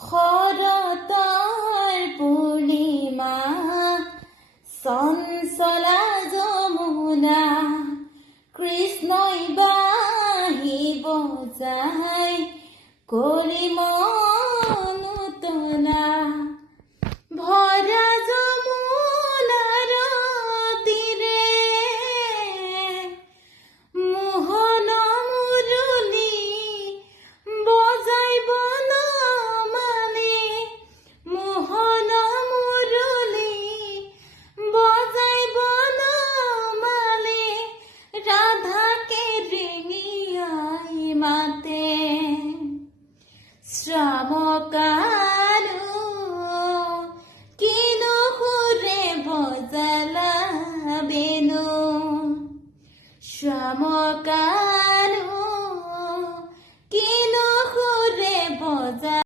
শৰতৰ পূৰ্ণিমা চঞ্চলা যমুনা কৃষ্ণই বাঁহী বজাই কৰি মনোতনা ভৰা যমুনাৰ তীৰে মোহন মুৰলী বজাই বনমালী মোহন মুৰলী বজাই বনমালী ৰাধাকে ৰিঙিয়াই মাতে শ্যামকা